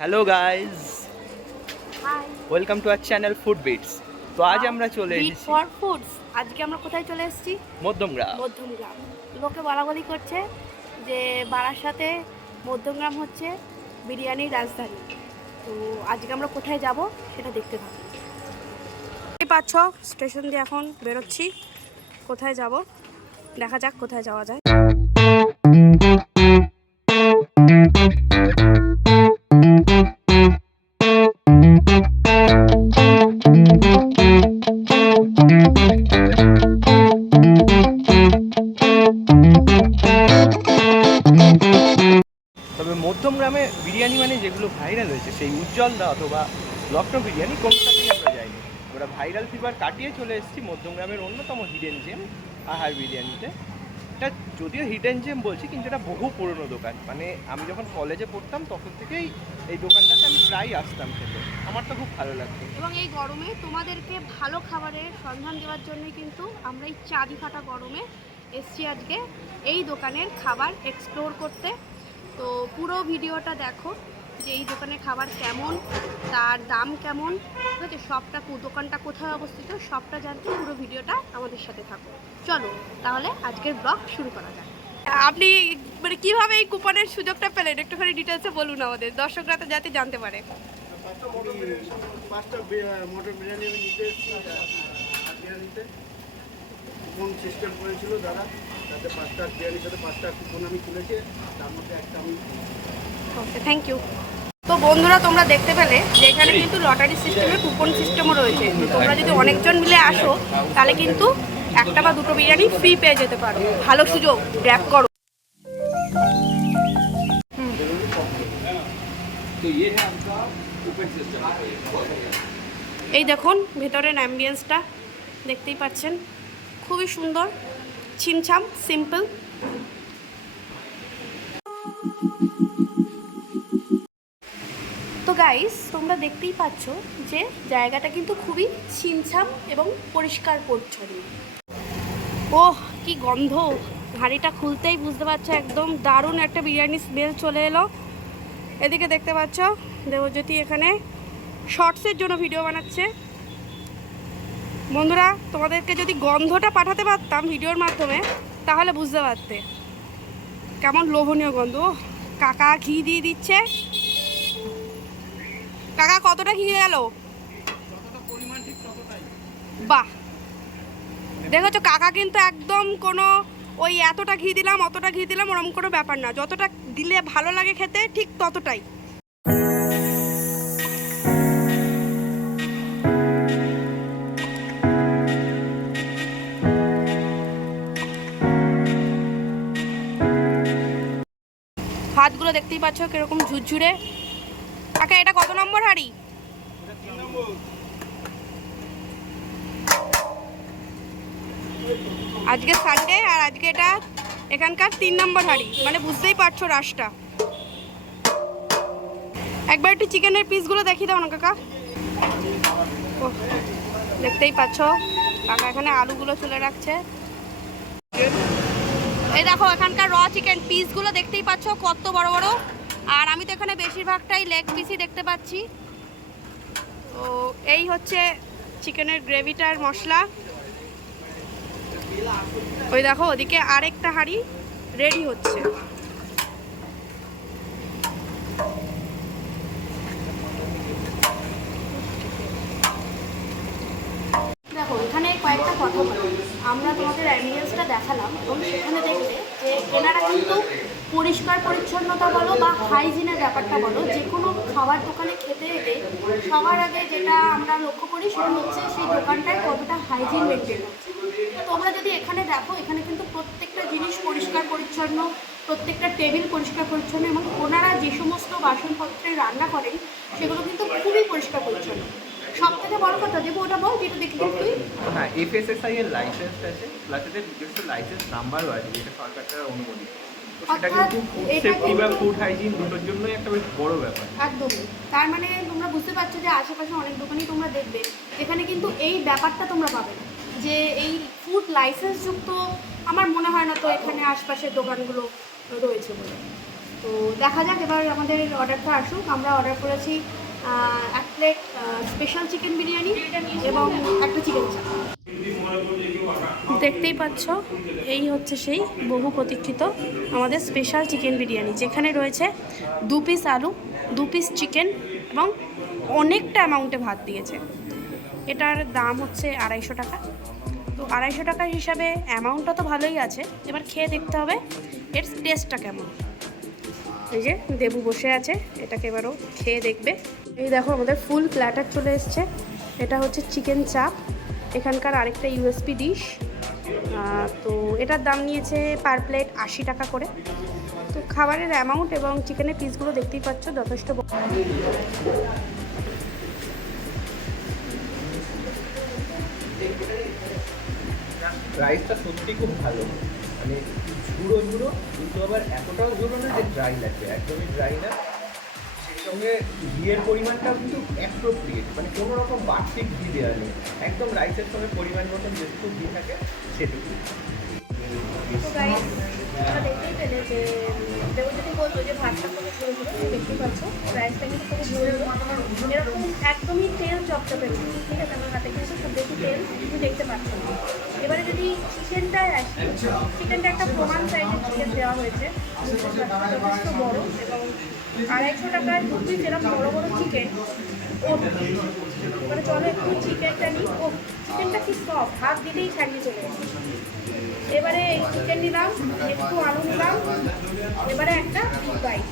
Hello guys welcome to our channel food bits তো আজ আমরা চলে এসেছি ফর ফুডস আজকে আমরা কোথায় চলে এসেছি? মধ্যমগ্রাম। মধ্যমগ্রাম। লোকে বলাবলি করছে যে বারাসাতে মধ্যমগ্রাম হচ্ছে বিরিয়ানির রাজধানী। তো আজকে আমরা কোথায় যাব সেটা দেখতে এই পাচ্ছ স্টেশন দিয়ে এখন বেরোচ্ছি। কোথায় যাব? দেখা যাক কোথায় যাওয়া যায়। ভাইরাল হয়েছে, সেই উজ্জ্বল দা অথবা লখনৌ বিরিয়ানি কোনোটাতেই আমরা যাইনি। আমরা ভাইরাল ফিভার কাটিয়ে চলে এসেছি, মধ্যমগ্রামের অন্যতম হিডেন জেম আহার বিরিয়ানিতে। এটা যদিও হিডেন জেম বলছি, কিন্তু এটা বহু পুরনো দোকান। মানে আমি যখন কলেজে পড়তাম, তখন থেকেই এই দোকানটাতে আমি প্রায় আসতাম খেতে। আমার তো খুব ভালো লাগতো। এবং এই গরমে তোমাদেরকে ভালো খাবারের সন্ধান দেওয়ার জন্যই কিন্তু আমরা এই চাঁদি ফাটা গরমে এসছি আজকে, এই দোকানের খাবার এক্সপ্লোর করতে। তো পুরো ভিডিওটা দেখো। যে এই দোকানে খাবার কেমন তার দাম কেমন ঠিক আছে? সবটা দোকানটা কোথায় অবস্থিত সবটা জানতে পুরো ভিডিওটা আমাদের সাথে থাকো। চলো তাহলে আজকের ব্লগ শুরু করা যাক। আপনি মানে কীভাবে এই কুপনের সুযোগটা পেলেন? একটুখানি ডিটেলসে বলুন আমাদের। দর্শকরা তো যাতে জানতে পারে। পাঁচটা মটর বিরিয়ানি আমি নিতে কুপন সিস্টেম করেছিল দাদা। তাতে পাঁচটা বিরিয়ানির সাথে পাঁচটা কুপন আমি তুলেছি। তার মধ্যে একটা আমি ওকে থ্যাংক ইউ তো বন্ধুরা, তোমরা দেখতে পেলে যে এখানে কিন্তু লটারি সিস্টেমে কুপন সিস্টেমও রয়েছে। তোমরা যদি অনেকজন মিলে আসো, তাহলে কিন্তু একটা বা দুটো বিরিয়ানি ফ্রি পেয়ে যেতে পারো। ভালো সুযোগ গ্র্যাব করো। এই দেখুন, ভেতরের অ্যাম্বিয়েন্সটা দেখতেই পাচ্ছেন। খুবই সুন্দর, ছিমছাম সিম্পল তো গাইস তোমরা দেখতেই পাচ্ছ যে জায়গাটা কিন্তু খুবই ছিমছাম এবং পরিষ্কার পরিচ্ছন্ন। ওহ, কি গন্ধ! হাঁড়িটা খুলতেই বুঝতে পারছ, একদম দারুণ একটা বিরিয়ানি স্মেল চলে এলো। এদিকে দেখতে পাচ্ছ, দেবজ্যোতি এখানে শর্টসের জন্য ভিডিও বানাচ্ছে। বন্ধুরা তোমাদেরকে যদি গন্ধটা পাঠাতে পারতাম ভিডিওর মাধ্যমে তাহলে বুঝতে পারতে। কেমন লোভনীয় গন্ধ। কাকা ঘি দিয়ে দিচ্ছে। কাকা কতটা ঘি গেল? বাহ। দেখেছ কাকা কিন্তু একদম কোনো ওই এতটা ঘি দিলাম অতটা ঘি দিলাম ওরকম কোনো ব্যাপার না। যতটা দিলে ভালো লাগে খেতে ঠিক ততটাই। হাতগুলো দেখতেই পাচ্ছ কীরকম ঝুরঝুরে। কাকা এটা কত নম্বর হাড়ি? আজকে সানডে আর আজকে এটা এখানকার তিন নম্বর হাড়ি। মানে বুঝতেই পারছ রাসটা। একবার একটু চিকেনের পিসগুলো দেখিয়ে দাও না কাকা। দেখতেই পাচ্ছ। কাকা এখানে আলুগুলো তুলে রাখছে। এই দেখো, এখানকার র চিকেন পিসগুলো দেখতেই পাচ্ছ, কত বড় বড়। আর আমি তো এখানে বেশিরভাগটাই লেগ পিসই দেখতে পাচ্ছি। তো এই হচ্ছে চিকেনের গ্রেভিটার মশলা। ওই দেখো, ওদিকে আরেকটা হাঁড়ি রেডি হচ্ছে দেখো এখানে কয়েকটা কথা বলি আমরা তোমাদের অ্যাম্বিয়েন্সটা দেখালাম এবং সেখানে দেখলে যে এনারা কিন্তু পরিষ্কার, পরিচ্ছন্নতা বলো বা হাইজিনের ব্যাপারটা বলো, যে কোনো খাবার দোকানে খেতে এলে সবার আগে যেটা আমরা লক্ষ্য করি সেটা হচ্ছে সেই দোকানটায় কতটা হাইজিন মেনটেন হচ্ছে। তোমরা যদি এখানে দেখো, এখানে কিন্তু প্রত্যেকটা জিনিস পরিষ্কার, পরিচ্ছন্ন, প্রত্যেকটা টেবিল পরিষ্কার, পরিচ্ছন্ন এবং ওনারা যে সমস্ত বাসনপত্রে রান্না করেন, সেগুলো কিন্তু খুবই পরিষ্কার, পরিচ্ছন্ন। সব থেকে বড় কথা দেবো ওটা বল যেটা দেখি তুই। হ্যাঁ এফএসএসআই এর লাইসেন্স আছে প্লাস এদের নিজস্ব লাইসেন্স নাম্বারও আছে যেটা সরকার দ্বারা অনুমোদিত সেটা কিন্তু ফুড সেফটি বা ফুড হাইজিন দুটোর জন্যই একটা বেশ বড় ব্যাপার। একদমই। তার মানে তোমরা বুঝতে পারছ যে আশেপাশে অনেক দোকানই তোমরা দেখবে যেখানে কিন্তু এই ব্যাপারটা তোমরা পাবে না। যে এই ফুড লাইসেন্স যুক্ত আমার মনে হয় না তো এখানে আশপাশের দোকানগুলো রয়েছে বলে। তো দেখা যাক এবার আমাদের অর্ডারটা আসুক। আমরা অর্ডার করেছি এক প্লেট স্পেশাল চিকেন বিরিয়ানি এবং একটা চিকেন চাপ দেখতেই পাচ্ছ, এই হচ্ছে সেই বহু প্রতীক্ষিত আমাদের স্পেশাল চিকেন বিরিয়ানি, যেখানে রয়েছে দু পিস আলু, দু পিস চিকেন এবং অনেকটা অ্যামাউন্টে ভাত দিয়েছে। এটার দাম হচ্ছে আড়াইশো টাকা। তো আড়াইশো টাকার হিসাবে অ্যামাউন্টটা তো ভালোই আছে, এবার খেয়ে দেখতে হবে এর টেস্টটা কেমন। এই যে দেবু বসে আছে, এটাকে এবারও খেয়ে দেখবে। এই দেখো আমাদের ফুল প্ল্যাটার চলে এসছে। এটা হচ্ছে চিকেন চাপ এখানকার আরেকটা ইউএসপি ডিশ তো এটার দাম নিয়েছে পার প্লেট আশি টাকা করে। তো খাবারের অ্যামাউন্ট এবং চিকেনের পিসগুলো দেখতেই পাচ্ছ, যথেষ্ট সত্যি খুব ভালো। মানে ঝুড়ো ঝুড়ো, কিন্তু আবার এতটাও ঝুড়ো না যে ড্রাই লাগবে। একদমই ড্রাই না। সঙ্গে ঘিয়ের পরিমাণটাও কিন্তু অ্যাপ্রোপ্রিয়েট মানে কোনো রকম বাড়তি ঘি দেওয়া নেই। একদম রাইসের সঙ্গে পরিমাণ মতন যেটুকু ঘি থাকে সেটুকু দেখতেই পেলে যে বলতো যে পাচ্ছ রাইসটা কিন্তু একদমই তেল চপচপে না, ঠিক আছে? আমার হাতে কিন্তু খুব বেশি তেল, তুমি দেখতে পাচ্ছ না। এবারে যদি চিকেনটায় আসি চিকেনটা একটা প্রমাণ সাইজের চিকেন দেওয়া হয়েছে। যথেষ্ট বড় এবং আড়াইশো টাকায় দু পিস এরকম বড় বড় চিকেন মানে চলো একটু চিকেনটা নিই। ও চিকেনটা কি সফট হাত দিলেই ছাড়িয়ে চলে এবারে চিকেন নিলাম, একটু আলু নিলাম। এবারে একটা বাইট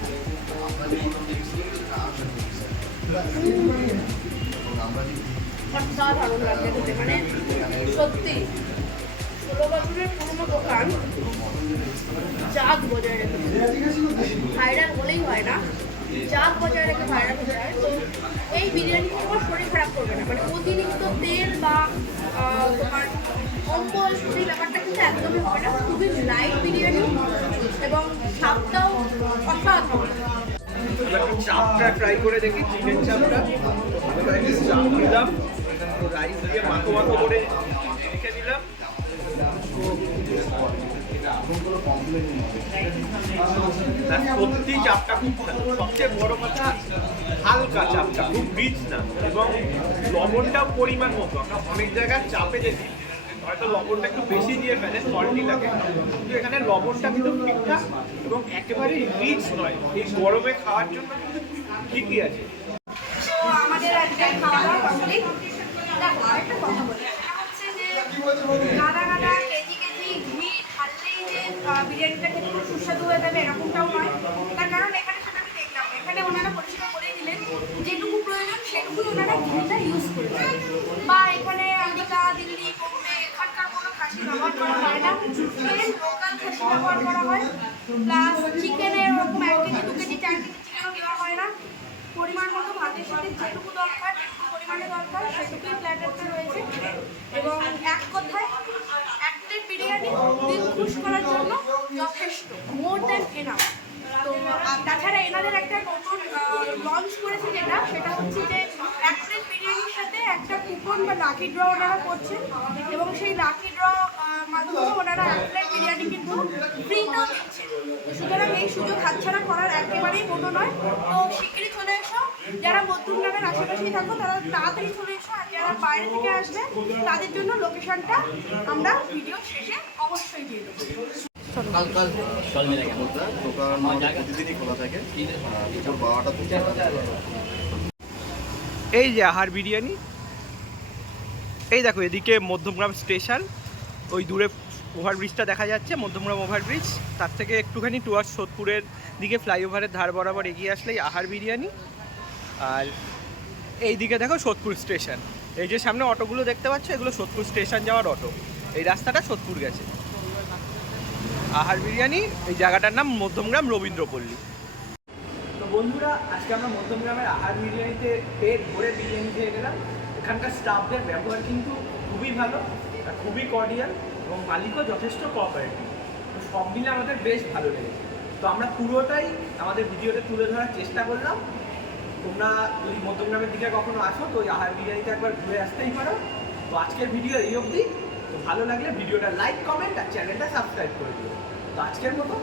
অসাধারণ লাগছে মানে সত্যি। দোকান। জাত বজায় রেখেছে ভাইরাল হলেই হয় না। জাত বজায় রেখে ভাইরাল হতে হয়। তো এই বিরিয়ানি তোমার শরীর খারাপ করবে না। মানে অতিরিক্ত তেল বা তোমার অম্বল সেই ব্যাপারটা কিন্তু একদমই হবে না। খুবই লাইট বিরিয়ানি এবং স্বাদটাও অসাধারণ। চাপটা ট্রাই করে দেখি। চিকেন চাপটা। চাপ দিলাম। রাইস দিয়ে মাখো মাখো করে সত্যি চাপটা খুব সবচেয়ে বড় কথা, হালকা চাপটা, খুব রিচ না। এবং লবণটাও পরিমাণ মতো। আমরা অনেক জায়গায় চাপে দেখি হয়তো লবণটা একটু বেশি দিয়ে ফেলে সল্টি লাগে। কিন্তু এখানে লবণটা কিন্তু ঠিকঠাক এবং একেবারে রিচ নয়। এই গরমে খাওয়ার জন্য কিন্তু ঠিকই আছে। বা এখানে আমেরিকা, দিল্লি, বোম্বে, এখানকার কোনো খাসি ব্যবহার করা হয় না। প্লেন লোকাল খাসি ব্যবহার করা হয়। প্লাস চিকেনের ওরকম এক কেজি, দু কেজি, চার কেজি চিকেনও দেওয়া হয় না। পরিমাণ মতো ভাতের সাথে যেটুকু দরকার পরিমাণে দরকার, সেটুকুই প্ল্যাটারটা রয়েছে। এবং এক কথায় এক বিরিয়ানি দিন খুশ করার জন্য যথেষ্ট মোর দ্যান এনাফ তো তাছাড়া এনাদের একটা নতুন লঞ্চ করেছে যেটা, সেটা হচ্ছে যে এক প্লেট বিরিয়ানির সাথে একটা কুপন বা লাকি ড্র ওনারা করছেন। এবং সেই লাকি ড্র মাধ্যমে ওনারা এক প্লেট বিরিয়ানি কিন্তু ফ্রিতেও দিচ্ছেন তো সুতরাং এই সুযোগ হাতছাড়া করার একেবারেই মতো নয়। তো শিগগিরই চলে এসো। যারা মধ্যমগ্রামের আশেপাশেই থাকো, তারা তাড়াতাড়ি চলে এসো। আর যারা বাইরে থেকে আসবে, তাদের জন্য লোকেশনটা আমরা ভিডিও শেষে অবশ্যই দিয়ে দেবো। কাল কাল। দোকান প্রতিদিনই খোলা থাকে। দুপুর বারোটা এই যে আহার বিরিয়ানি। এই দেখো এদিকে মধ্যমগ্রাম স্টেশন। ওই দূরে ওভারব্রিজটা দেখা যাচ্ছে মধ্যমগ্রাম ওভারব্রিজ তার থেকে একটুখানি টুয়ার্স সোদপুরের দিকে ফ্লাইওভারের ধার বরাবর এগিয়ে আসলেই আহার বিরিয়ানি। আর এই দিকে দেখো সোদপুর স্টেশন। এই যে সামনে অটোগুলো দেখতে পাচ্ছ এগুলো সোদপুর স্টেশন যাওয়ার অটো। এই রাস্তাটা সোদপুর গেছে। আহার বিরিয়ানি, এই জায়গাটার নাম মধ্যমগ্রাম রবীন্দ্রপল্লী। তো বন্ধুরা, আজকে আমরা মধ্যমগ্রামের আহার বিরিয়ানিতে, পেট ভরে বিরিয়ানি খেয়ে গেলাম। এখানকার স্টাফদের ব্যবহার কিন্তু খুবই ভালো খুবই কর্ডিয়াল এবং মালিকও যথেষ্ট কোঅপারেটিভ তো সব মিলে আমাদের বেশ ভালো লেগেছে। তো আমরা পুরোটাই আমাদের ভিডিওতে তুলে ধরার চেষ্টা করলাম। তোমরা যদি মধ্যমগ্রামের দিকে কখনো আসো, তো ওই আহার বিরিয়ানিতে একবার ঘুরে আসতেই পারো। তো আজকের ভিডিও এই অবধি। ভালো লাগলে ভিডিওটা লাইক কমেন্ট আর চ্যানেলটা সাবস্ক্রাইব করে দিও। তো আজকের মতো